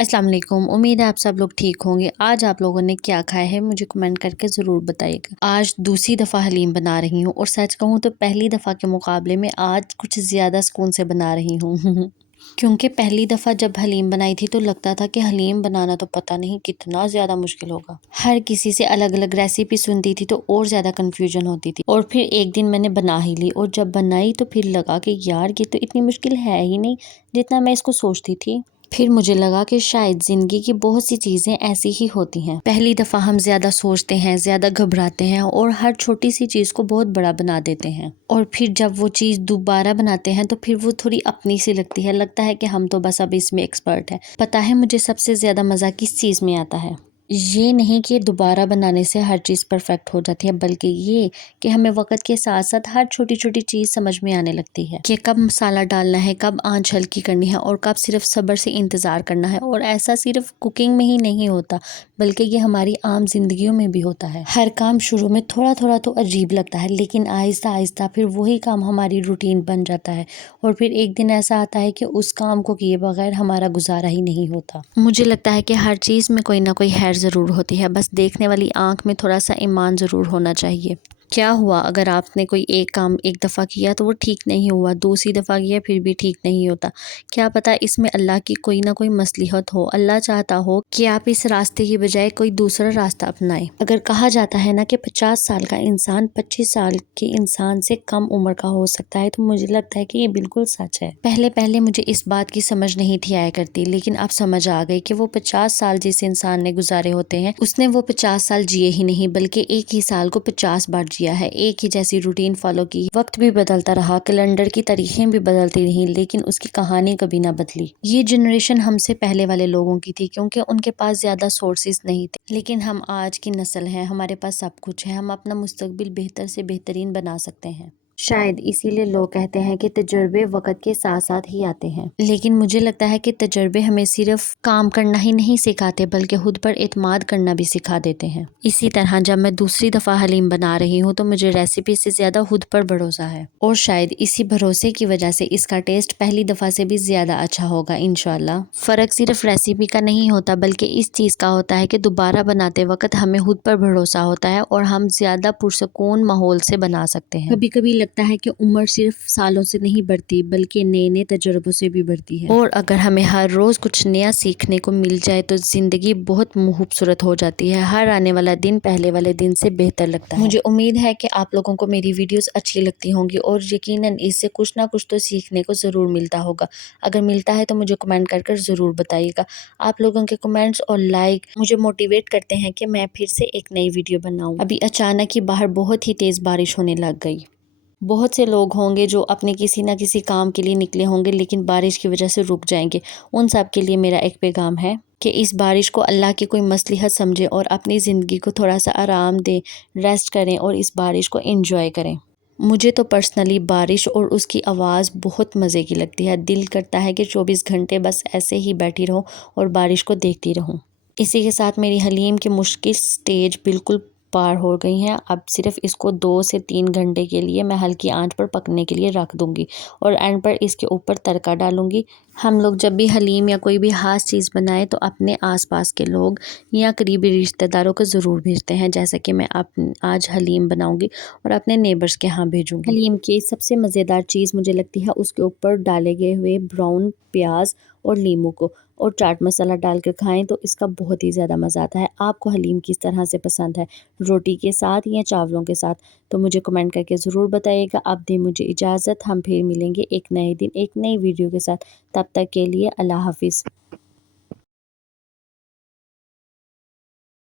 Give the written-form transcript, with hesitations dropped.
अस्सलाम वालेकुम। उम्मीद है आप सब लोग ठीक होंगे। आज आप लोगों ने क्या खाया है मुझे कमेंट करके ज़रूर बताइएगा। आज दूसरी दफ़ा हलीम बना रही हूँ और सच कहूँ तो पहली दफ़ा के मुकाबले में आज कुछ ज़्यादा सुकून से बना रही हूँ क्योंकि पहली दफ़ा जब हलीम बनाई थी तो लगता था कि हलीम बनाना तो पता नहीं कितना ज़्यादा मुश्किल होगा। हर किसी से अलग अलग रेसिपी सुनती थी तो और ज़्यादा कन्फ्यूजन होती थी, और फिर एक दिन मैंने बना ही ली और जब बनाई तो फिर लगा कि यार ये तो इतनी मुश्किल है ही नहीं जितना मैं इसको सोचती थी। फिर मुझे लगा कि शायद ज़िंदगी की बहुत सी चीज़ें ऐसी ही होती हैं। पहली दफ़ा हम ज़्यादा सोचते हैं, ज़्यादा घबराते हैं और हर छोटी सी चीज़ को बहुत बड़ा बना देते हैं, और फिर जब वो चीज़ दोबारा बनाते हैं तो फिर वो थोड़ी अपनी सी लगती है। लगता है कि हम तो बस अब इसमें एक्सपर्ट हैं। पता है मुझे सबसे ज़्यादा मज़ा किस चीज़ में आता है? ये नहीं कि दोबारा बनाने से हर चीज़ परफेक्ट हो जाती है, बल्कि ये कि हमें वक़्त के साथ साथ हर छोटी छोटी चीज़ समझ में आने लगती है कि कब मसाला डालना है, कब आंच हल्की करनी है और कब सिर्फ सब्र से इंतज़ार करना है। और ऐसा सिर्फ कुकिंग में ही नहीं होता, बल्कि ये हमारी आम जिंदगियों में भी होता है। हर काम शुरू में थोड़ा थोड़ा तो अजीब लगता है, लेकिन आहिस्ता आहिस्ता फिर वही काम हमारी रूटीन बन जाता है और फिर एक दिन ऐसा आता है कि उस काम को किए बगैर हमारा गुजारा ही नहीं होता। मुझे लगता है कि हर चीज़ में कोई ना कोई खैर ज़रूर होती है, बस देखने वाली आंख में थोड़ा सा ईमान ज़रूर होना चाहिए। क्या हुआ अगर आपने कोई एक काम एक दफ़ा किया तो वो ठीक नहीं हुआ, दूसरी दफ़ा किया फिर भी ठीक नहीं होता? क्या पता इसमें अल्लाह की कोई ना कोई मसलिहत हो। अल्लाह चाहता हो कि आप इस रास्ते की बजाय कोई दूसरा रास्ता अपनाएं। अगर कहा जाता है ना कि 50 साल का इंसान 25 साल के इंसान से कम उम्र का हो सकता है, तो मुझे लगता है कि ये बिल्कुल सच है। पहले पहले मुझे इस बात की समझ नहीं थी आया करती, लेकिन अब समझ आ गई कि वो 50 साल जिस इंसान ने गुजारे होते हैं उसने वो 50 साल जिए ही नहीं बल्कि एक ही साल को 50 बार जिया है। एक ही जैसी रूटीन फॉलो की, वक्त भी बदलता रहा, कैलेंडर की तारीखें भी बदलती रहीं, लेकिन उसकी कहानी कभी ना बदली। ये जनरेशन हमसे पहले वाले लोगों की थी क्योंकि उनके पास ज्यादा सोर्सेज नहीं थे, लेकिन हम आज की नस्ल हैं, हमारे पास सब कुछ है, हम अपना मुस्तकबिल बेहतर से बेहतरीन बना सकते हैं। शायद इसीलिए लोग कहते हैं कि तजुर्बे वक्त के साथ साथ ही आते हैं, लेकिन मुझे लगता है कि तजुर्बे हमें सिर्फ काम करना ही नहीं सिखाते बल्कि खुद पर एतमाद करना भी सिखा देते हैं। इसी तरह जब मैं दूसरी दफ़ा हलीम बना रही हूँ तो मुझे रेसिपी से ज़्यादा खुद पर भरोसा है, और शायद इसी भरोसे की वजह से इसका टेस्ट पहली दफ़ा से भी ज़्यादा अच्छा होगा इंशाल्लाह। फ़र्क सिर्फ रेसिपी का नहीं होता बल्कि इस चीज़ का होता है कि दोबारा बनाते वक्त हमें खुद पर भरोसा होता है और हम ज़्यादा पुरसकून माहौल से बना सकते हैं। कभी कभी लगता है कि उम्र सिर्फ सालों से नहीं बढ़ती बल्कि नए नए तजुर्बों से भी बढ़ती है, और अगर हमें हर रोज़ कुछ नया सीखने को मिल जाए तो ज़िंदगी बहुत खूबसूरत हो जाती है। हर आने वाला दिन पहले वाले दिन से बेहतर लगता है। मुझे उम्मीद है कि आप लोगों को मेरी वीडियोस अच्छी लगती होंगी और यकीनन इससे कुछ ना कुछ तो सीखने को ज़रूर मिलता होगा। अगर मिलता है तो मुझे कमेंट कर ज़रूर बताइएगा। आप लोगों के कमेंट्स और लाइक मुझे मोटिवेट करते हैं कि मैं फिर से एक नई वीडियो बनाऊँ। अभी अचानक ही बाहर बहुत ही तेज़ बारिश होने लग गई। बहुत से लोग होंगे जो अपने किसी ना किसी काम के लिए निकले होंगे लेकिन बारिश की वजह से रुक जाएंगे। उन सब के लिए मेरा एक पैगाम है कि इस बारिश को अल्लाह की कोई मसलिहत समझे और अपनी ज़िंदगी को थोड़ा सा आराम दें, रेस्ट करें और इस बारिश को एंजॉय करें। मुझे तो पर्सनली बारिश और उसकी आवाज़ बहुत मज़े की लगती है। दिल करता है कि 24 घंटे बस ऐसे ही बैठी रहूं और बारिश को देखती रहूं। इसी के साथ मेरी हलीम की मुश्किल स्टेज बिल्कुल पार हो गई हैं। अब सिर्फ इसको 2 से 3 घंटे के लिए मैं हल्की आंच पर पकने के लिए रख दूंगी और एंड पर इसके ऊपर तड़का डालूंगी। हम लोग जब भी हलीम या कोई भी खास चीज़ बनाए तो अपने आसपास के लोग या करीबी रिश्तेदारों को ज़रूर भेजते हैं, जैसा कि मैं आज हलीम बनाऊंगी और अपने नेबर्स के यहाँ भेजूंगी। हलीम की सबसे मज़ेदार चीज़ मुझे लगती है उसके ऊपर डाले गए हुए ब्राउन प्याज और नींबू को और चाट मसाला डालकर खाएं तो इसका बहुत ही ज़्यादा मज़ा आता है। आपको हलीम किस तरह से पसंद है, रोटी के साथ या चावलों के साथ? तो मुझे कमेंट करके ज़रूर बताइएगा। अब दें मुझे इजाज़त, हम फिर मिलेंगे एक नए दिन एक नई वीडियो के साथ। तब तक के लिए अल्लाह हाफिज़।